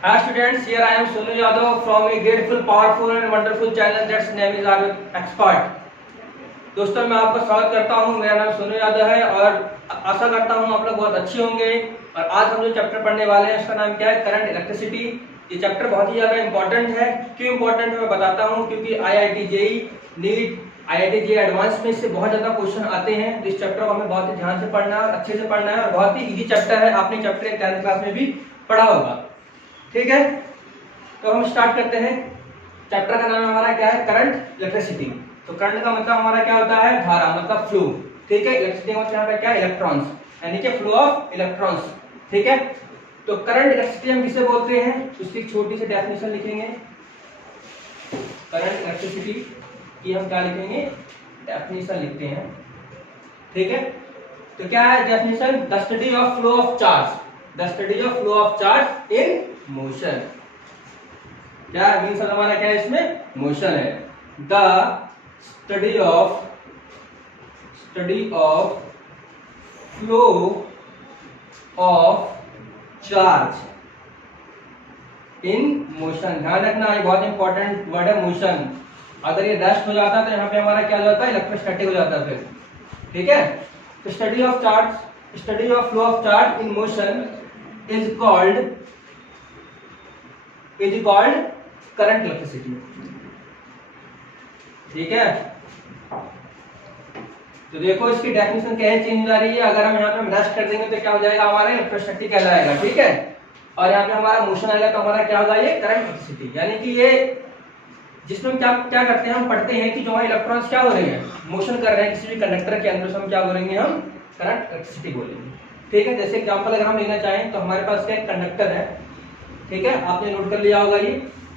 Hi students, here I am Sonu Yadav from a grateful, powerful and wonderful channel that's name is Ayurved Expert। दोस्तों मैं आपका स्वागत करता हूं। मेरा नाम सोनू यादव है और आशा करता हूं आप लोग बहुत अच्छे होंगे। और आज हम जो चैप्टर पढ़ने वाले हैं उसका नाम क्या है, करंट इलेक्ट्रिसिटी। ये चैप्टर बहुत ही ज्यादा इंपॉर्टेंट है। क्यों इंपॉर्टेंट है मैं बताता हूं, क्योंकि IIT JEE NEET IIT JEE advance में इससे बहुत ज्यादा क्वेश्चन आते हैं। तो इस चैप्टर को हमें बहुत ही ध्यान से पढ़ना है और अच्छे से पढ़ना है और बहुत ही इजी चैप्टर है। आपने चैप्टर 10th क्लास में भी पढ़ा होगा, ठीक है। तो हम स्टार्ट करते हैं। चैप्टर का नाम हमारा क्या है, करंट इलेक्ट्रिसिटी। तो करंट का मतलब हमारा क्या होता है, धारा मतलब फ्लो, ठीक है। इलेक्ट्रिसिटी का मतलब यहाँ पे क्या है, इलेक्ट्रॉन्स, यानी कि फ्लो ऑफ इलेक्ट्रॉन्स, ठीक है। तो करंट इलेक्ट्रिसिटी हम किसे बोलते हैं, उसकी एक छोटी सी डेफिनेशन लिखेंगे। करंट इलेक्ट्रिसिटी की हम क्या लिखेंगे, डेफिनेशन लिखते हैं, ठीक है। तो क्या है definition, the study of flow of charge, the study of flow of charge in motion. क्या मीन्स हमारा क्या है, इसमें मोशन है। The study of flow of charge in motion. ध्यान रखना, ये बहुत इंपॉर्टेंट वर्ड है, मोशन। अगर ये रेस्ट हो जाता तो यहाँ पे हमारा क्या हो जाता है, इलेक्ट्रोस्टैटिक हो जाता फिर, ठीक है। तो study of charge, study of flow of charge in motion is called current electricity, ठीक है। तो देखो इसकी डेफिनेशन कैसे चेंज हो जा रही है। अगर हम यहाँ पे रेस्ट कर देंगे तो क्या हो जाएगा, हमारा इलेक्ट्रोस्टैटिक कहलाएगा, ठीक है। और यहाँ पे हमारा मोशन आएगा तो हमारा क्या होगा, ये करंट इलेक्ट्रिसिटी। यानी कि ये जिसमें हम क्या करते हैं, हम पढ़ते हैं कि जो हमारे इलेक्ट्रॉन्स क्या हो रहे हैं, मोशन कर रहे हैं किसी भी कंडक्टर के अंदर, से हम क्या बोलेंगे, हम करंट इलेक्ट्रिसिटी बोलेंगे, ठीक है। जैसे एग्जांपल अगर हम लेना चाहें तो हमारे पास क्या एक कंडक्टर है, ठीक है। आपने नोट कर लिया होगा। ये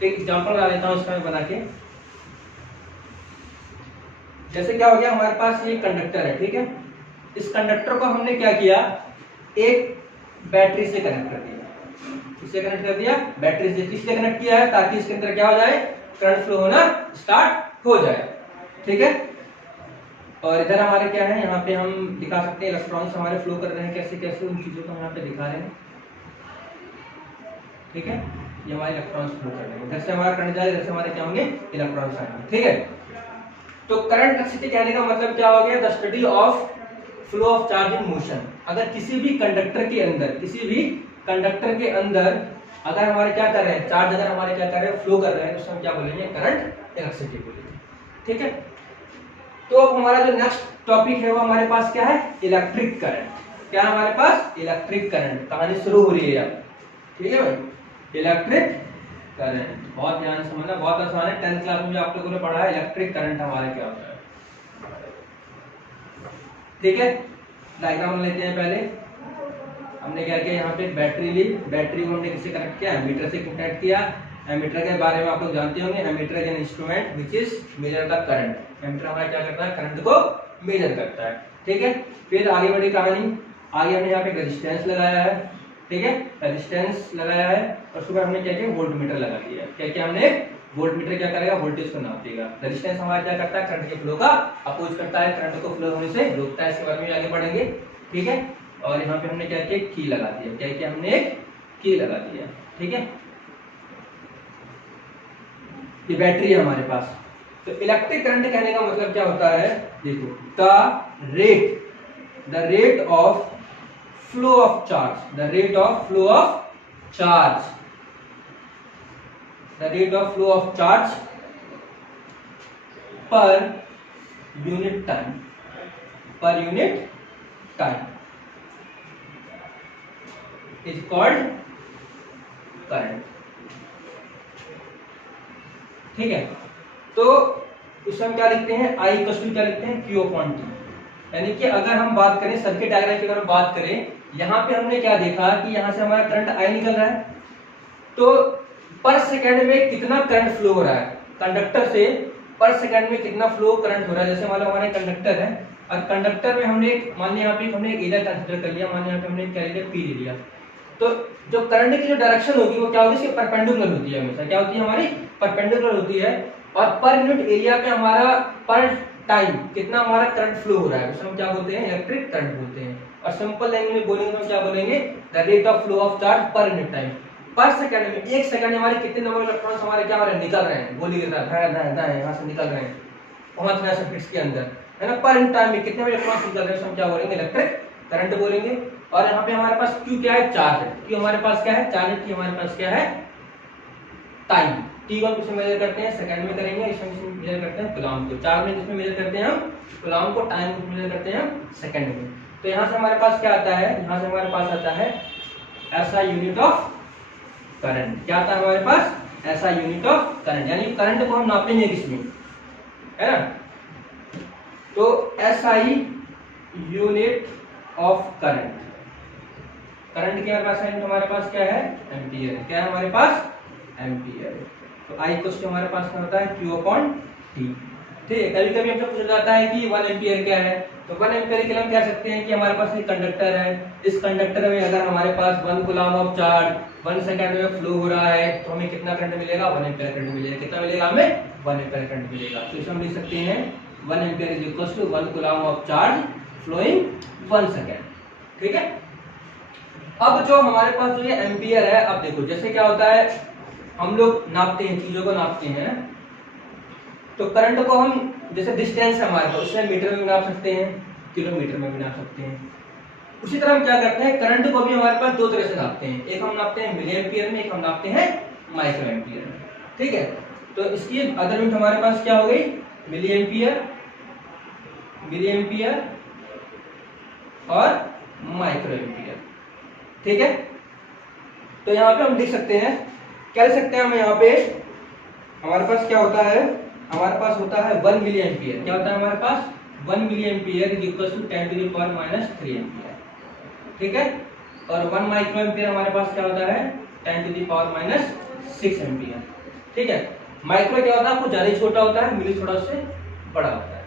एक एग्जांपल बना लेता हूं इसका मैं बना के। जैसे क्या हो गया, हमारे पास ये कंडक्टर है, ठीक है। इस कंडक्टर को हमने क्या किया, एक बैटरी से कनेक्ट कर दिया। इससे कनेक्ट कर दिया, बैटरी से इसलिए कनेक्ट किया है ताकि इसके अंदर क्या हो जाए, करंट फ्लो होना स्टार्ट हो जाए, ठीक है। और इधर हमारे क्या है, यहाँ पे हम दिखा सकते हैं इलेक्ट्रॉन्स हमारे फ्लो कर रहे हैं, कैसे कैसे उन चीजों को हम यहाँ पे दिखा रहे हैं, ठीक है। ये हमारे इलेक्ट्रॉन्स फ्लो कर रहे हैं, इधर से हमारा करंट जाएगा, इधर से हमारे क्या होंगे, इलेक्ट्रॉन्स आएंगे, ठीक है। तो करंट इलेक्ट्रिसिटी कहने का मतलब क्या हो गया, the study of flow of charge in motion. अगर किसी भी कंडक्टर के अंदर अगर हमारे क्या कर रहे हैं, चार्ज अगर हमारे क्या कर रहे हैं, फ्लो कर रहे हैं, तो हम क्या बोलेंगे, करंट इलेक्ट्रिसिटी बोलेंगे, ठीक है। तो अब हमारा जो नेक्स्ट टॉपिक है वो हमारे पास क्या है, इलेक्ट्रिक करंट। क्या हमारे पास, इलेक्ट्रिक करंट। कहानी शुरू हो रही है अब, ठीक है भाई। इलेक्ट्रिक करंट बहुत ध्यान से समझना, बहुत आसान है। 10th क्लास में भी आप लोगों ने पढ़ा है इलेक्ट्रिक करंट हमारे क्या होता है, ठीक है। डायग्राम लेते हैं। पहले हमने क्या किया, यहाँ पे बैटरी ली, बैटरी को हमने किससे कनेक्ट किया, एमीटर से कनेक्ट किया। एमीटर के बारे में आप लोग जानते होंगे, ammeter is an instrument which is measure the current. Ammeter हमारा क्या करता है, करंट को मेजर करता है, ठीक है। फिर आगे बढ़ी कहानी, आगे हमने यहाँ पे रेजिस्टेंस लगाया है, ठीक है, रेजिस्टेंस लगाया है। और उसके बाद हमने क्या किया, वोल्ट मीटर लगा दिया। क्या किया हमने, वोल्ट मीटर क्या करेगा, वोल्टेज को नाप देगा। रेजिस्टेंस हमारा क्या करता है, करंट के फ्लो का अपोज करता है, करंट को फ्लो होने से रोकता है। इसके बारे में आगे बढ़ेंगे, ठीक है। और यहाँ पे हमने क्या किया, की लगा दिया। क्या किया हमने, एक की लगा दिया, ठीक है। ये बैटरी है हमारे पास। तो इलेक्ट्रिक करंट कहने का मतलब क्या होता है, देखो, the rate of flow of charge, the rate of flow of charge, the rate of flow of charge per unit time, per unit time is called current, ठीक है। तो इसमें हम क्या लिखते हैं, I इक्वल क्या लिखते हैं, Q अपॉन T। यानी कि अगर हम बात करें सर्किट डायग्राम की, अगर हम बात करें, यहाँ पे हमने क्या देखा कि यहाँ से हमारा करंट I निकल रहा है, तो पर सेकंड में कितना करंट फ्लो हो रहा है कंडक्टर से, पर सेकंड में कितना फ्लो करंट हो रहा है। जैसे मान लो हमारा कंडक्टर है और कंडक्टर में हमने मान लिया, यहाँ पे हमने एक एरिया कंसीडर कर लिया, मान लिया यहाँ पे हमने क्या लिया, P ले लिया। तो जो करंट की जो डायरेक्शन होगी वो क्या होगी, इसके परपेंडिकुलर होती है, हमेशा क्या होती है, हमारी परपेंडिकुलर होती है। और पर यूनिट एरिया पे हमारा पर टाइम कितना हमारा करंट फ्लो हो रहा है, उसे हम क्या बोलते हैं, इलेक्ट्रिक करंट बोलते हैं। और सिंपल लैंग्वेज में बोलेंगे तो क्या बोलेंगे, the rate of flow of charge per unit time. पर सेकंड में, एक सेकंड में हमारे कितने नंबर इलेक्ट्रॉन्स हमारे क्या हो रहे हैं, निकल रहे हैं, गोली गिर रहा है, दाएं दाएं यहाँ से निकल रहे हैं, पहुंच रहे हैं सर्किट्स के अंदर, है ना। पर इन टाइम में कितने इलेक्ट्रॉन्स निकल रहे हैं, हम क्या बोलेंगे, इलेक्ट्रिक करंट बोलेंगे। और यहाँ पे हमारे पास Q क्या है, चार्ज है। Q हमारे पास क्या है, चार्ज है। T हमारे पास क्या है, टाइम। T को हम किसमें मेजर करते हैं, सेकंड में करेंगे, इसमें मेजर करते हैं कूलम्ब को। चार्ज में किसमें मेजर करते हैं हम, कूलम्ब को। टाइम को मेजर करते हैं हम सेकंड में। तो यहाँ से हमारे पास क्या आता है, यहाँ से हमारे पास आता है ऐसा यूनिट ऑफ करंट। क्या आता है हमारे पास, ऐसा यूनिट ऑफ करंट, यानी करंट को हम नापेंगे किसमें, है ना। तो SI unit of current, current के हमारे पास क्या है, एम्पियर। क्या है हमारे पास, एम्पियर। तो I इक्वल हमारे पास क्या होता है, Q/T। ठीक है, कभी कभी हमसे पूछा जाता है कि 1 एम्पियर क्या है। तो 1 एम्पियर के लिए हम कह सकते हैं कि हमारे पास एक कंडक्टर है, इस कंडक्टर में अगर हमारे पास 1 कूलम्ब ऑफ चार्ज 1 सेकंड में फ्लो हो रहा है तो हमें कितना करंट मिलेगा, 1 एम्पियर करंट मिलेगा। कितना मिलेगा हमें, 1 एम्पियर करंट मिलेगा। तो इसे हम लिख सकते हैं 1 ampere is equal to 1 coulomb of charge flowing 1 second. ठीक है, अब जो हमारे पास जो ये एम्पियर है, अब देखो जैसे क्या होता है, हम लोग नापते हैं, चीजों को नापते हैं, तो करंट को हम जैसे डिस्टेंस है हमारे पास, उससे मीटर में नाप सकते हैं, किलोमीटर में भी नाप सकते हैं। उसी तरह हम क्या करते हैं, करंट को भी हमारे पास दो तरह से नापते हैं, एक हम नापते हैं मिली एम्पियर में, एक हम नापते हैं माइक्रो एम्पियर में। ठीक है, तो इसकी अदर यूनिट हमारे पास क्या हो गई, मिली एम्पियर और माइक्रो एम्पियर। ठीक है, तो यहाँ पे हम लिख सकते हैं, क्या लिख सकते हैं हम यहाँ पे, हमारे पास क्या होता है, हमारे पास होता है 1 मिली एम्पियर। क्या होता है हमारे पास, 1 milli ampere is equal to 10 to the power -3 ampere. ठीक है, और 1 माइक्रो एम्पियर हमारे पास क्या होता है, 10 टू द पावर -6 एम्पियर। ठीक है, माइक्रो क्या होता है, आपको ज्यादा छोटा होता है, मिली थोड़ा उससे बड़ा होता है।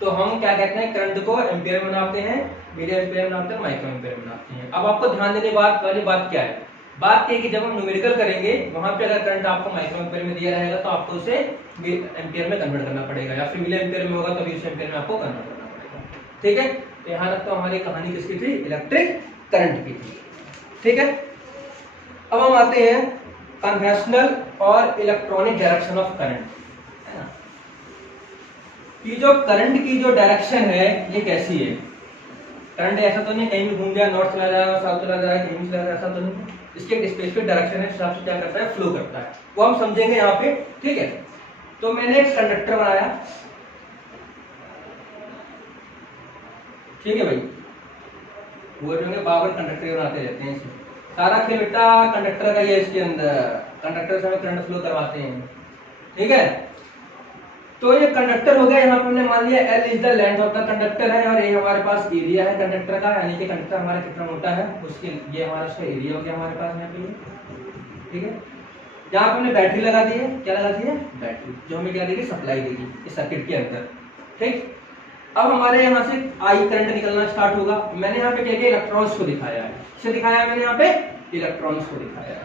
तो हम क्या कहते हैं, करंट को एम्पियर में नापते हैं, मिली एम्पियर में नापते हैं, माइक्रो एम्पियर में नापते हैं। अब आपको ध्यान देने वाली बात क्या है, बात ये कि जब हम न्यूमेरिकल करेंगे वहां पे अगर करंट आपको माइक्रो एम्पियर में दिया रहेगा तो आपको उसे एम्पियर में कन्वर्ट करना पड़ेगा, या फिर मिली एम्पियर में होगा तो उसे एम्पियर में आपको कन्वर्ट करना पड़ेगा। ठीक है, तो यहाँ तक तो हमारी कहानी किसकी थी, इलेक्ट्रिक करंट की थी। ठीक है, अब हम आते हैं कन्वेंशनल और इलेक्ट्रॉनिक डायरेक्शन ऑफ करंट, है ना। कि जो करंट की जो डायरेक्शन है ये कैसी है, करंट ऐसा तो नहीं कहीं भी घूम गया, नॉर्थ चला जाएगा, साउथ चला जाएगा, कहीं भी चला जाएगा, ऐसा तो नहीं। इसके एक स्पेसिफिक डायरेक्शन है, हिसाब से क्या करता है, फ्लो करता है, वो हम समझेंगे यहाँ पे। ठीक है, तो मैंने एक कंडक्टर बनाया, ठीक है भाई, वो जो है बाबर कंडक्टर बनाते रहते हैं, सारा खेल बेटा कंडक्टर का ही है, इसके अंदर कंडक्टर से हमें करंट फ्लो करवाते हैं। ठीक है, तो ये कंडक्टर हो गया, यहाँ पे हमने मान लिया L is the length of the conductor है, और ये हमारे पास एरिया है कंडक्टर का, यानी कि कंडक्टर हमारा कितना मोटा है उसके, ये हमारा उसका एरिया हो गया हमारे पास यहाँ पे। ठीक है, यहाँ पे हमने बैटरी लगा दी है, क्या लगा दी है, बैटरी, जो हमें क्या देगी, सप्लाई देगी इस सर्किट के अंदर। ठीक, अब हमारे यहाँ से आई करंट निकलना स्टार्ट होगा। मैंने यहाँ पे क्या किया, इलेक्ट्रॉन्स को दिखाया है, किसे दिखाया है मैंने यहाँ पे, इलेक्ट्रॉन्स को दिखाया है।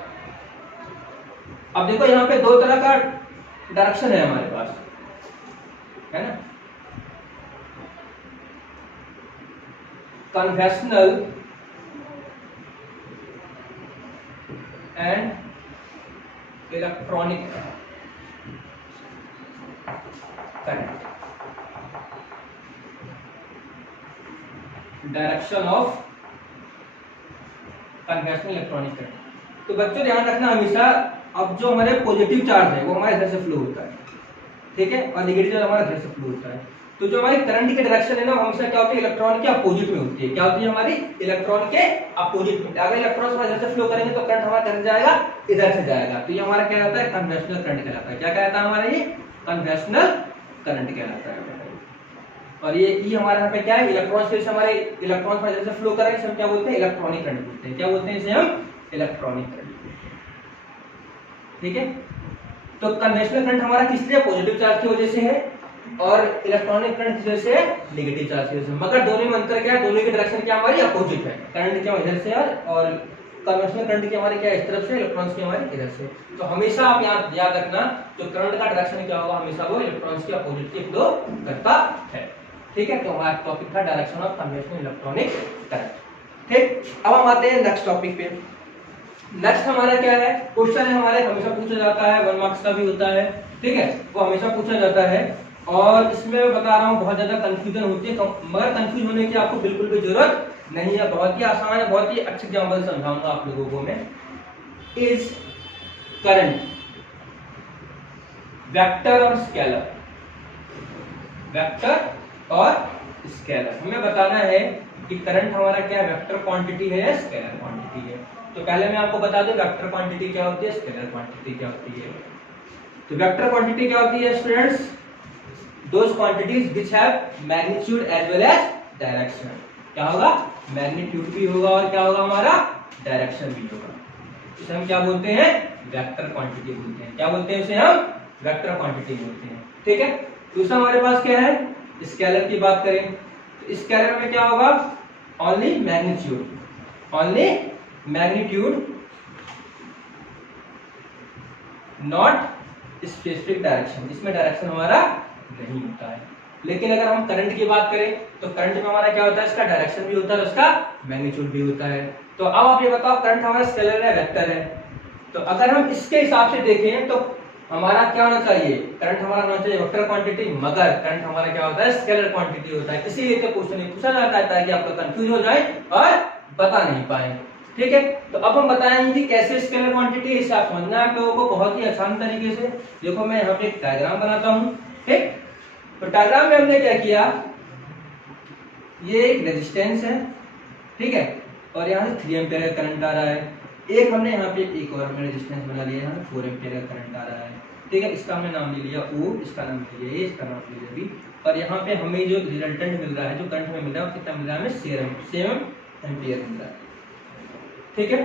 अब देखो यहाँ पे दो तरह का डायरेक्शन है हमारे पास, है ना, conventional and electronic current, direction of conventional electronic current. तो बच्चों ध्यान रखना हमेशा, अब जो हमारे पॉजिटिव चार्ज है वो हमारे इधर से फ्लो होता है, ठीक है, और नेगेटिव चार्ज हमारा इधर से फ्लो होता है। तो जो हमारी करंट की डायरेक्शन है ना, हमेशा क्या होती है, इलेक्ट्रॉन के अपोजिट में होती है। क्या होती है हमारी, इलेक्ट्रॉन के अपोजिट में। अगर इलेक्ट्रॉन इधर से फ्लो करेंगे तो करंट हमारा किधर जाएगा, इधर से जाएगा। तो ये हमारा क्या रहता है, कन्वेंशनल करंट कहलाता है। क्या कहलाता है हमारा, ये कन्वेंशनल करंट कहलाता है। और ये ई हमारे यहाँ पे क्या है, इलेक्ट्रॉन से हमारे इलेक्ट्रॉन इधर से फ्लो करेंगे, हम क्या बोलते हैं, इलेक्ट्रॉनिक करंट बोलते हैं। क्या बोलते हैं इसे हम, इलेक्ट्रॉनिक करंट। ठीक है, तो कन्वेंशनल करंट हमारा किस लिए, पॉजिटिव चार्ज की वजह से है, और इलेक्ट्रॉनिक करंट की वजह से नेगेटिव चार्ज की वजह से। मगर दोनों में अंतर क्या है, दोनों की डायरेक्शन क्या हमारी अपोजिट है। करंट क्या इधर से और कन्वेंशनल करंट की हमारी क्या इस तरफ से, इलेक्ट्रॉन्स की हमारी इधर से। तो हमेशा आप याद रखना, जो करंट का डायरेक्शन क्या होगा, हमेशा वो इलेक्ट्रॉन्स के अपोजिट की फ्लो करता है। ठीक है, तो हमारा टॉपिक था direction of conventional electronic current. ठीक, अब हम आते हैं नेक्स्ट टॉपिक पे। नेक्स्ट हमारा क्या है, क्वेश्चन है हमारे हमेशा पूछा जाता है, 1 मार्क्स का भी होता है, ठीक है, वो हमेशा पूछा जाता है। और इसमें मैं बता रहा हूँ बहुत ज्यादा कंफ्यूजन होती है, मगर कंफ्यूज होने की आपको बिल्कुल भी जरूरत नहीं है, बहुत ही आसान है, बहुत ही अच्छे एग्जाम्पल समझाऊंगा आप लोगों को मैं। इज करंट वेक्टर और स्केलर, वेक्टर और स्केलर हमें बताना है कि करंट हमारा क्या वेक्टर क्वांटिटी है या स्केलर क्वांटिटी है। तो पहले मैं आपको बता दूं वेक्टर क्वांटिटी क्या होती है, स्केलर क्वांटिटी क्या होती है। तो वेक्टर क्वांटिटी क्या होती है students, those quantities which have magnitude as well as direction. क्या होगा, मैग्नीट्यूड भी होगा और क्या होगा हमारा डायरेक्शन भी होगा। इसे हम क्या बोलते हैं, वेक्टर क्वांटिटी बोलते हैं। क्या बोलते हैं, उसे हम वेक्टर क्वांटिटी बोलते हैं, ठीक है। दूसरा हमारे पास क्या है, स्केलर की बात करें तो स्केलर में क्या होगा, only magnitude, only magnitude not specific direction, इसमें डायरेक्शन हमारा नहीं होता है। लेकिन अगर हम करंट की बात करें तो करंट में हमारा क्या होता है, इसका डायरेक्शन भी होता है, उसका मैग्नीट्यूड भी होता है। तो अब आप ये बताओ करंट हमारा स्केलर है वेक्टर है, तो अगर हम इसके हिसाब से देखें तो हमारा क्या होना चाहिए, करंट हमारा होना चाहिए वेक्टर क्वांटिटी, मगर करंट हमारा क्या होता है, स्केलर क्वांटिटी होता है। इसीलिए तो क्वेश्चन पूछा जाता है कि आपका कंफ्यूज हो जाए और बता नहीं पाए, ठीक है। तो अब हम बताएंगे कि कैसे स्केलर क्वांटिटी, इसे आप समझना है आप लोगों को बहुत ही आसान तरीके से। देखो मैं यहाँ पे एक डायग्राम बनाता हूँ, ठीक। तो डायग्राम में हमने क्या किया, ये एक रेजिस्टेंस है, ठीक है, और यहाँ से 3 एम्पीयर का करंट आ रहा है। एक हमने यहाँ पे एक और रेजिस्टेंस बना लिया, यहाँ 4 एम्पीयर का करंट आ रहा है, ठीक है। इसका हमने नाम ले लिया O, इसका नाम ले लिया A, इसका नाम ले लिया B। और यहाँ पे हमें जो रिजल्टेंट मिल रहा है, जो करंट में मिल रहा है, वो कितना मिल रहा है, हमें 7 एम्पीयर मिल रहा है, ठीक है।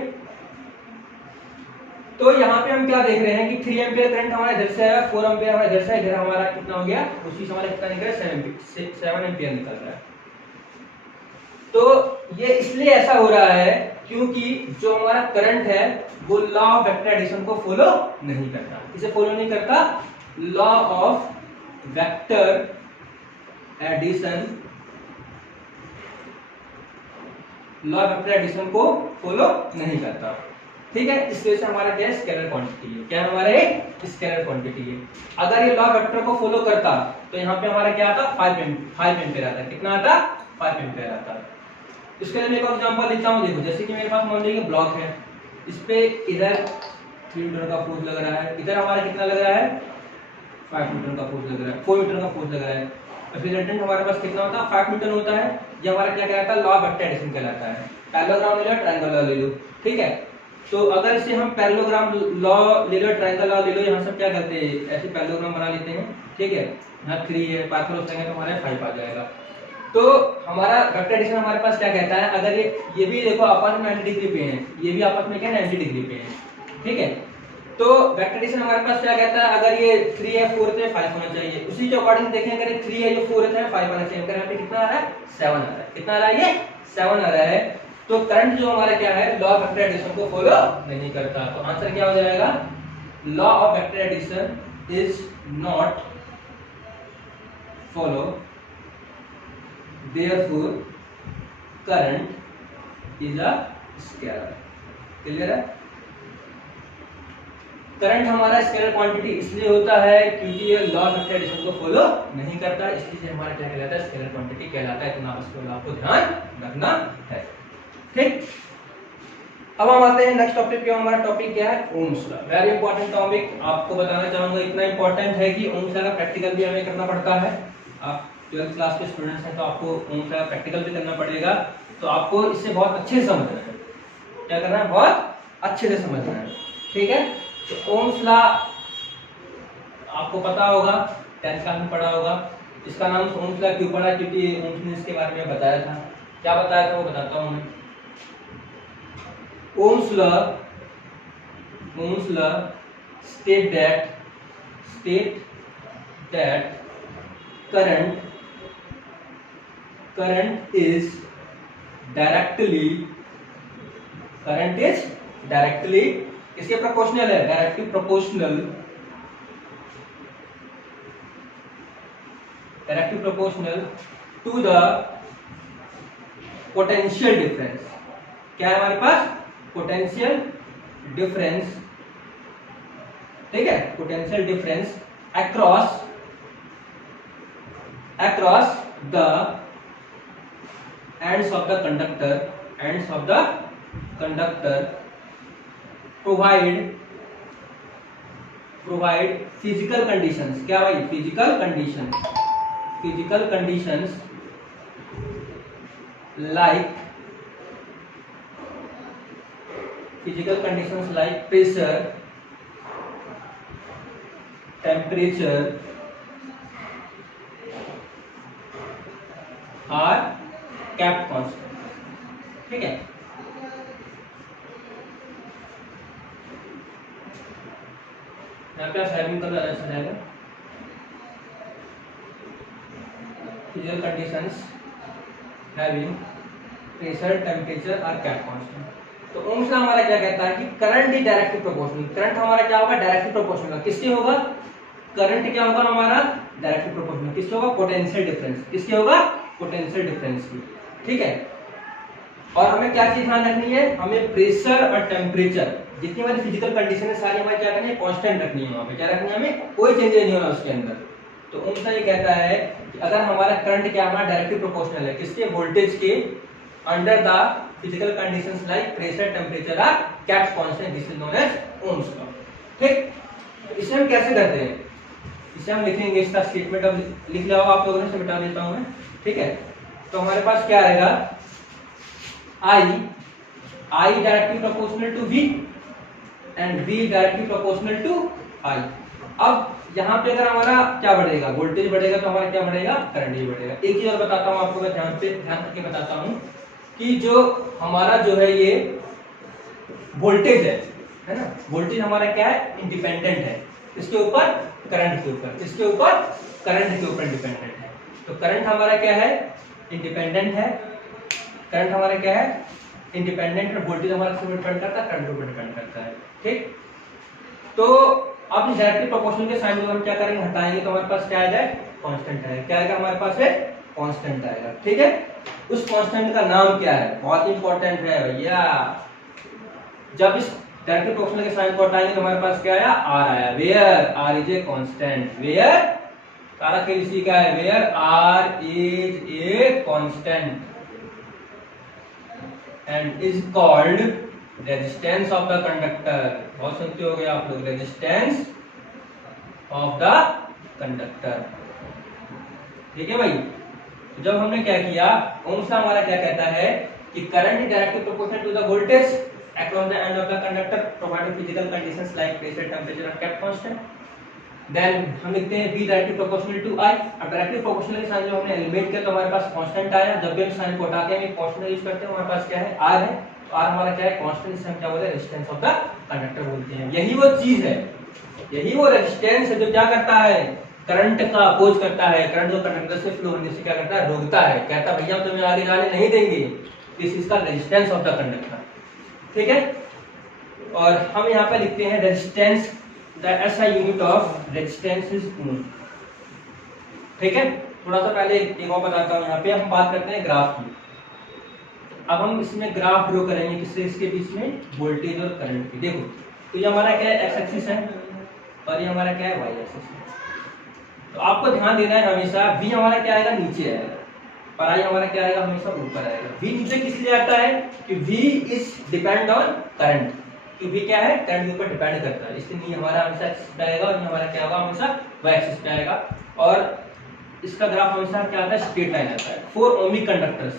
तो यहाँ पे हम क्या देख रहे हैं कि 3 एम्पीयर करंट हमारा इधर से आया, 4 एम्पीयर हमारा इधर से, इधर हमारा कितना हो गया, उसी से हमारा कितना निकल रहा है, 7 एम्पीयर निकल रहा है। तो ये इसलिए ऐसा हो रहा है क्योंकि जो हमारा करंट है वो लॉ ऑफ वेक्टर एडिशन को फॉलो नहीं करता। इसे फॉलो नहीं करता, law of vector addition, law of vector addition को फॉलो नहीं करता, ठीक है। इस वजह से हमारा क्या है, स्केलर क्वांटिटी है। क्या हमारे स्केलर क्वांटिटी है। अगर ये लॉ वेक्टर को फॉलो करता तो यहाँ पे हमारा क्या आता, 5 एम्पीयर आता। कितना आता, 5 एम्पीयर आता। इसके लिए मैं एक एग्जांपल लेता हूँ। देखो जैसे कि मेरे पास मान लीजिए ब्लॉक है, इस पे इधर 3 मीटर का फोर्स लग रहा है, इधर हमारा कितना लग रहा है, 5 मीटर का फोर्स लग रहा है, 4 मीटर का फोर्स लग रहा है। और रिजल्टेंट हमारे पास कितना होता है, 5 मीटर होता है। ये हमारा क्या कहलाता है, लॉ ऑफ वेक्टर एडिशन कहलाता है। पैरेललोग्राम ले लो, ट्रायंगल लॉ ले लो, ठीक है। तो अगर इसे हम पैरेललोग्राम लॉ ले लो, ट्रायंगल लॉ ले लो, यहाँ सब क्या करते हैं, ऐसे पैरेललोग्राम बना लेते हैं, ठीक है। यहाँ 3 है, 5 क्रॉस करेंगे तो हमारा 5 आ जाएगा। तो हमारा वेक्टर एडिशन हमारे पास क्या कहता है, अगर ये भी देखो आपस में 90 डिग्री पे है, ये भी आपस में क्या 90 डिग्री पे है, ठीक है। तो वेक्टर एडिशन हमारे पास क्या कहता है, अगर ये 3 है, 4 है, 5 होना चाहिए। उसी के अकॉर्डिंग देखें, अगर ये 3 है, ये 4 है, 5 होना चाहिए। अगर यहाँ पे कितना आ रहा है, 7 आ रहा है। कितना आ रहा है, ये 7 आ रहा है। तो करंट जो हमारा क्या है, लॉ ऑफ वेक्टर एडिशन को फॉलो नहीं करता। तो आंसर क्या हो जाएगा, law of vector addition is not follow, therefore current is a scalar। Clear है। करंट हमारा स्केलर क्वांटिटी इसलिए होता है क्योंकि ये लॉ ऑफ वेक्टर एडिशन को फॉलो नहीं करता, इसलिए हमारा क्या कहलाता है, स्केलर क्वांटिटी कहलाता है। इतना बस आपको ध्यान रखना है, ठीक। अब हम आते हैं नेक्स्ट टॉपिक पे। हमारा टॉपिक क्या है, Ohm's law. Very important topic, आपको बताना चाहूंगा, इतना इंपॉर्टेंट है कि ओम्स लॉ का प्रैक्टिकल भी हमें करना पड़ता है। आप 12th क्लास के स्टूडेंट्स हैं तो आपको ओम्स लॉ का प्रैक्टिकल भी करना पड़ेगा। तो आपको इससे बहुत अच्छे से समझना है, क्या करना है, बहुत अच्छे से समझना है, ठीक है। तो ओम्स लॉ आपको पता होगा, 10th क्लास में पढ़ा होगा। इसका नाम ओम्स लॉ क्यों पड़ा, क्योंकि ओम्स ने इसके बारे में बताया था। क्या बताया था वो बताता हूँ मैं। Ohm's law state that current is directly इसके प्रोपोर्शनल है, directly proportional to the potential difference. क्या है हमारे पास, पोटेंशियल डिफरेंस, ठीक है, potential difference across the ends of the conductor provide physical conditions. क्या भाई? Physical conditions like pressure, temperature are kept constant, ठीक है। यहाँ पे हैविंग का आंसर आएगा physical conditions having pressure, temperature और केप्ट कांस्टेंट। तो ओम्स लॉ हमारा क्या कहता है कि current is directly proportional. Current हमारा क्या होगा? Directly proportional. किससे होगा? करंट क्या होगा हमारा? Directly proportional. किससे होगा? Potential difference. किससे होगा? पोटेंशियल डिफरेंस की, ठीक है। और हमें क्या चीज ध्यान रखनी है? हमें प्रेशर और टेम्परेचर जितनी हमारी फिजिकल कंडीशन है सारी हमारी क्या करनी है? कांस्टेंट रखनी है। वहां पे क्या रखनी है? हमें कोई चेंजेस नहीं होना उसके अंदर। तो ओम्स लॉ ये कहता है कि अगर हमारा करंट क्या हमारा डायरेक्टली प्रोपोर्शनल है किसके? वोल्टेज के, under the physical conditions like pressure, temperature are kept constant, this is known as Ohm's law, ठीक। इसे हम कैसे करते हैं? इसे हम लिखेंगे, इसका स्टेटमेंट अब लिख लिया होगा आप लोगों ने, मिटा देता हूं मैं, ठीक है। तो हमारे पास क्या आएगा? I directly proportional to V and V directly proportional to I। अब यहाँ पे अगर हमारा क्या बढ़ेगा? वोल्टेज बढ़ेगा तो हमारा क्या बढ़ेगा? करंट भी बढ़ेगा। एक चीज और बताता हूँ आपको, मैं ध्यान करके बताता हूँ कि जो हमारा जो है ये वोल्टेज है ना, वोल्टेज हमारा क्या है? इंडिपेंडेंट है इसके ऊपर, करंट के ऊपर, इसके ऊपर करंट के ऊपर डिपेंडेंट है। तो करंट हमारा क्या है? इंडिपेंडेंट है। करंट हमारा क्या है? इंडिपेंडेंट है। वोल्टेज हमारा किस पर डिपेंड करता है? करंट पर डिपेंड करता है, ठीक। तो अब इस डायरेक्टली प्रोपोर्शनल के साइन को हम क्या करेंगे? हटाएंगे तो हमारे पास क्या आएगा? कांस्टेंट आएगा। क्या आएगा हमारे पास? है कांस्टेंट आएगा, ठीक है। उस कांस्टेंट का नाम क्या है? बहुत इंपॉर्टेंट है भैया। जब इस डायरेक्टली प्रोपोर्शनल के साइन को हटाएंगे तो हमारे पास क्या आया? आर आया। Where R is a constant. Where सारा खेल इसी का है। Where R is a constant and is called resistance of the conductor. बहुत सुनते हो गए आप लोग, रेजिस्टेंस ऑफ द कंडक्टर, ठीक है भाई। तो जब हमने क्या किया, ओम्स लॉ हमारा क्या कहता है कि current is directly proportional to the voltage across the end of the conductor provided physical conditions like pressure, temperature and kept constant. Then हम लिखते हैं V directly proportional to I। अब डायरेक्टली प्रोपोर्शनल के साइन जो हमने eliminate किया तो हमारे पास कांस्टेंट आया। जब भी हम साइन को हटाते हैं हम कांस्टेंट यूज करते हैं, हमारे पास क्या है? R है। तो R हमारा क्या है? कांस्टेंट, जिसे हम क्या बोलते हैं? रेजिस्टेंस ऑफ द कंडक्टर बोलते हैं। यही वो चीज है, यही वो रेजिस्टेंस है जो क्या करता है? करंट का अपोज करता है। करंट जो कंडक्टर से फ्लो होने से क्या करता है? रोकता है। कहता है भैया हम तुम्हें आगे जाने नहीं देंगे। दिस इज का रेजिस्टेंस ऑफ द कंडक्टर, ठीक है। और हम यहाँ पे लिखते हैं resistance, the SI unit of resistance is ohm, ठीक है। थोड़ा सा पहले एक और बताता हूँ, यहाँ पे हम बात करते हैं ग्राफ की। अब हम इसमें ग्राफ ड्रॉ करेंगे किससे? इसके बीच में वोल्टेज और करंट की। देखो तो ये हमारा क्या है? एक्स एक्सिस है और ये हमारा क्या है? वाई एक्सिस है। तो आपको ध्यान देना है हमेशा, V हमारा क्या आएगा? नीचे आएगा और I हमारा क्या आएगा? हमेशा ऊपर आएगा। V नीचे किस लिए आता है? कि V is depend on current, क्योंकि क्या है? करंट के ऊपर डिपेंड करता है, इसलिए हमारा हमेशा एक्सिस पे आएगा और हमारा क्या होगा? हमेशा वाई एक्सिस पे आएगा। और इसका ग्राफ हमेशा क्या आता है? स्ट्रेट लाइन आता है। 4 ओमिक कंडक्टर्स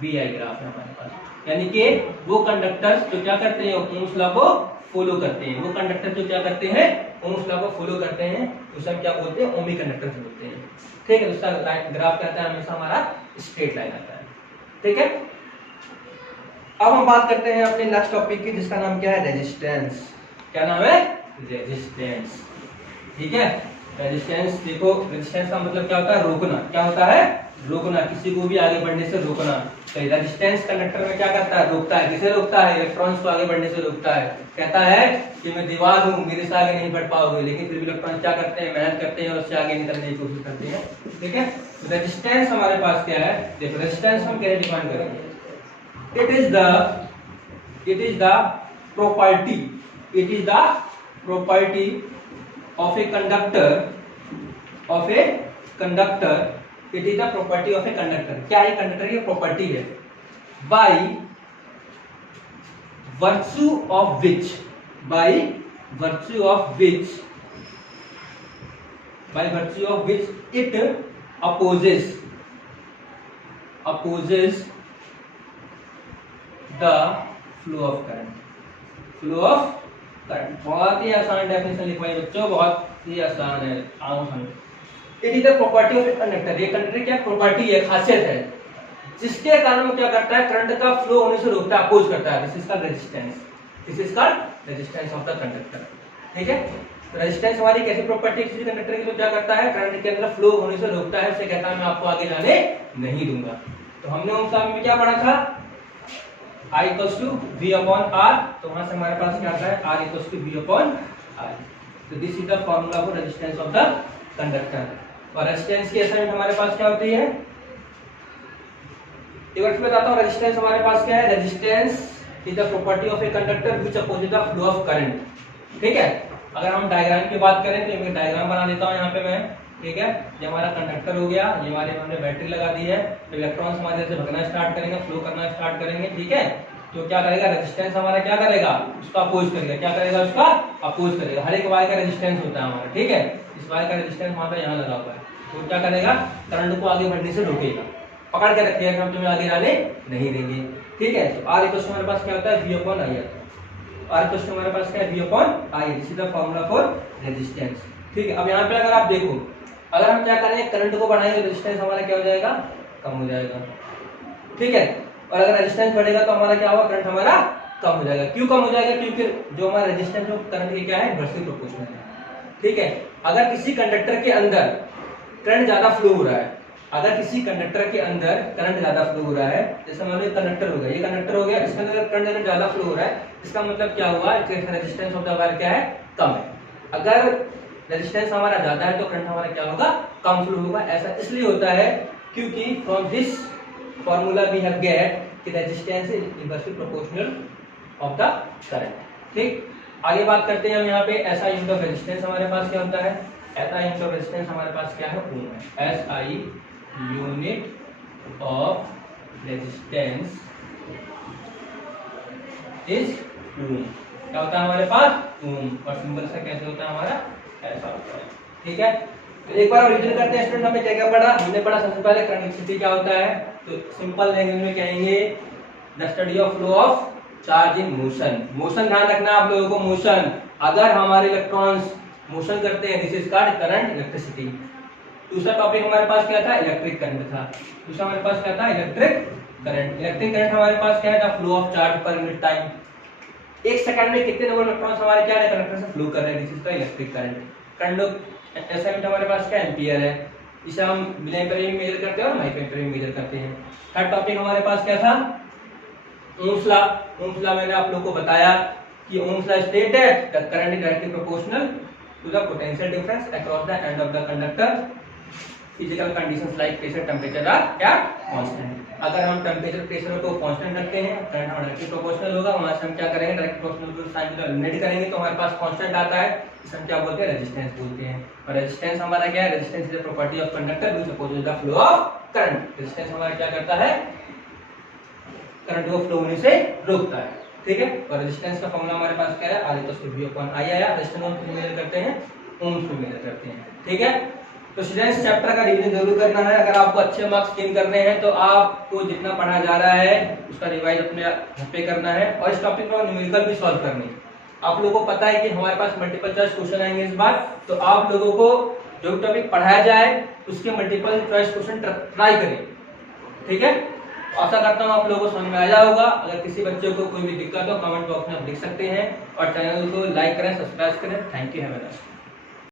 VI ग्राफ है हमारे पास, यानी कि वो कंडक्टर्स जो क्या करते हैं? ओम्स लॉ को फॉलो करते हैं। वो कंडक्टर जो क्या करते हैं? ओम्स लॉ को फॉलो करते हैं, उसे हम क्या बोलते हैं? ओमिक कंडक्टर्स बोलते हैं, ठीक है। उसका ग्राफ कहता है हमेशा हमारा स्ट्रेट लाइन आता है, ठीक है। अब हम बात करते हैं अपने नेक्स्ट टॉपिक की, जिसका नाम क्या है? रेजिस्टेंस। क्या नाम है? रेजिस्टेंस, ठीक है। रेजिस्टेंस, देखो रेजिस्टेंस का मतलब क्या होता है? रोकना। क्या होता है? रोकना, किसी को भी आगे बढ़ने से रोकना। तो रेजिस्टेंस कंडक्टर में क्या करता है? रोकता है। किसे रोकता है? इलेक्ट्रॉन्स को आगे बढ़ने से रोकता है। कहता है कि मैं दीवार हूँ, मेरे से आगे नहीं बढ़ पाओगे, लेकिन फिर भी इलेक्ट्रॉन्स क्या करते हैं? मेहनत करते हैं और उससे आगे निकलने की कोशिश करते हैं, ठीक है। रेजिस्टेंस हमारे पास क्या है? देखो रेजिस्टेंस हम कैसे डिफाइन करेंगे? It is the property of a conductor. It is the property of a conductor. क्या है कंडक्टर की प्रॉपर्टी है? By virtue of which it opposes the flow of current. बहुत ही आसान डेफिनेशन लिखवाई बच्चों, बहुत ही आसान है, आओ हम। It is the property of a conductor. ये कंडक्टर क्या प्रॉपर्टी है, खासियत है, जिसके कारण वो क्या करता है, करंट का फ्लो होने से रोकता है, अपोज करता है। This is called resistance of the conductor. ठीक है, रेजिस्टेंस हमारी कैसी प्रॉपर्टी है किसी कंडक्टर की, तो क्या करता है, करंट के अंदर फ्लो होने से रोकता है। उसे कहता है मैं आपको आगे जाने नहीं दूंगा। तो हमने ओम लॉ में क्या पढ़ा था, I equals to V upon R, तो वहां से हमारे पास क्या आता है, R equals to V upon R। तो this is the formula for resistance of the conductor. और रेजिस्टेंस की असाइनमेंट हमारे पास क्या होती है, एक बार बताता हूँ। रेजिस्टेंस हमारे पास क्या है, resistance is the property of a conductor which opposes the flow of current. ठीक है, अगर हम डायग्राम की बात करें तो मैं डायग्राम बना देता हूँ यहाँ पे मैं। ठीक है, ये हमारा कंडक्टर हो गया, ये हमारे हमने बैटरी लगा दी है, तो इलेक्ट्रॉन्स हमारे से भगना स्टार्ट करेंगे, फ्लो करना स्टार्ट करेंगे। ठीक है, तो क्या करेगा, रेजिस्टेंस हमारा क्या करेगा, उसका अपोज करेगा। क्या करेगा, उसका अपोज करेगा। हर एक वायर का रेजिस्टेंस होता है हमारा। ठीक है, इस वायर का रेजिस्टेंस हमारा यहाँ लगा हुआ है, तो क्या करेगा, करंट को आगे बढ़ने से रोकेगा, पकड़ के रखिएगा कि हम तुम्हें आगे जाने नहीं देंगे। ठीक है, तो आर इक्वल टू हमारे पास क्या होता है, V upon I। R equal to हमारे पास क्या है, V upon I। This is the formula for resistance. ठीक है, अब यहाँ पे अगर आप देखो, अगर हम क्या करेंगे, करंट को बढ़ाएंगे, रेजिस्टेंस हमारा क्या हो जाएगा, कम हो जाएगा। ठीक है, और अगर रेजिस्टेंस बढ़ेगा तो हमारा क्या होगा, करंट हमारा कम हो जाएगा। क्यों कम हो जाएगा, क्योंकि जो हमारा रेजिस्टेंस है करंट की क्या है, इनवर्सली प्रोपोर्शनल है। ठीक है, अगर किसी कंडक्टर के अंदर करंट ज्यादा फ्लो हो रहा है, अगर किसी कंडक्टर के अंदर करंट ज्यादा फ्लो हो रहा है, जैसे मान लो कंडक्टर हो गया, ये कंडक्टर हो गया, इसके अंदर करंट ज्यादा फ्लो हो रहा है, इसका मतलब क्या हुआ, रेजिस्टेंस ऑफ द वायर क्या है, कम है। अगर रेजिस्टेंस हमारा ज्यादा है तो करंट हमारा क्या होगा, कम फ्लो होगा। ऐसा इसलिए होता है क्योंकि from this formula we have get कि resistance is inversely proportional of the current. ठीक, आगे बात करते हैं हम यहाँ पे। ऐसा यूनिट ऑफ रेजिस्टेंस हमारे पास क्या होता है, ऐसा यूनिट ऑफ रेजिस्टेंस हमारे पास क्या है, ओम है। SI unit of resistance is ohm. क्या होता है हमारे पास, ओम। और सिंबल से कैसे होता है हमारा, ऐसा होता है। ठीक है, तो एक बार रिवीजन करते हैं स्टूडेंट। हमें क्या क्या पढ़ा, हमने पढ़ा सबसे पहले कंडक्टिविटी क्या होता है, तो सिंपल लैंग्वेज में कहेंगे the study of flow of charge in motion. Motion ध्यान रखना आप लोगों को, मोशन। अगर हमारे इलेक्ट्रॉन्स मोशन करते हैं, this is called current, electricity. दूसरा टॉपिक हमारे पास क्या था, इलेक्ट्रिक करंट था। दूसरा हमारे पास क्या था, इलेक्ट्रिक करंट। इलेक्ट्रिक करंट हमारे पास क्या है, the flow of charge per unit time. एक सेकंड में कितने नंबर इलेक्ट्रॉन्स हमारे क्या है, कंडक्टर से फ्लो कर रहे हैं, this is the electric current. Current ऐसा यूनिट हमारे पास क्या, एम्पियर है। इसे हम मिलीएम्पियर में मेजर करते हैं और माइक्रोएम्पियर में मेजर करते हैं। थर्ड टॉपिक हमारे पास क्या था, ओम्स लॉ। ओम्स लॉ मैंने आप लोगों को बताया कि Ohm's law stated the current is directly proportional to the potential difference across the end of the conductor. Physical conditions like pressure, temperature are क्या, कांस्टेंट। अगर हम टेंपरेचर प्रेशर को कांस्टेंट रखते हैं, करंट हमारा डायरेक्टली प्रोपोर्शनल होगा। वहां से हम क्या करेंगे, डायरेक्ट प्रोपोर्शनल को साइन को एलिमिनेट करेंगे तो हमारे पास कांस्टेंट आता है, इसे हम क्या बोलते हैं, रेजिस्टेंस बोलते हैं। और रेजिस्टेंस हमारा क्या है, resistance is the property of conductor which opposes the flow of current. Resistance हमारा क्या करता है, करंट को फ्लो होने से रोकता है। ठीक है, और रेजिस्टेंस का फॉर्मूला हमारे पास क्या है, R = V/I आया। रेजिस्टेंस को मेजर करते हैं, ओम्स को मेजर करते हैं। ठीक है, तो स्टूडेंट्स चैप्टर का रिवीजन जरूर करना है। अगर आपको अच्छे मार्क्स गेन करने हैं तो आपको जितना पढ़ा जा रहा है उसका रिवाइज अपने घर पे करना है, और इस टॉपिक में न्यूमेरिकल भी सॉल्व करनी है। आप लोगों को पता है कि हमारे पास मल्टीपल चॉइस क्वेश्चन आएंगे इस बार, तो आप लोगों को जो टॉपिक पढ़ाया जाए उसके मल्टीपल चॉइस क्वेश्चन ट्राई करें। ठीक है, आशा करता हूँ आप लोगों को समझ में आया होगा। अगर किसी बच्चे को कोई भी दिक्कत हो कमेंट बॉक्स में आप लिख सकते हैं, और चैनल को लाइक करें, सब्सक्राइब करें। Thank you, have a nice day.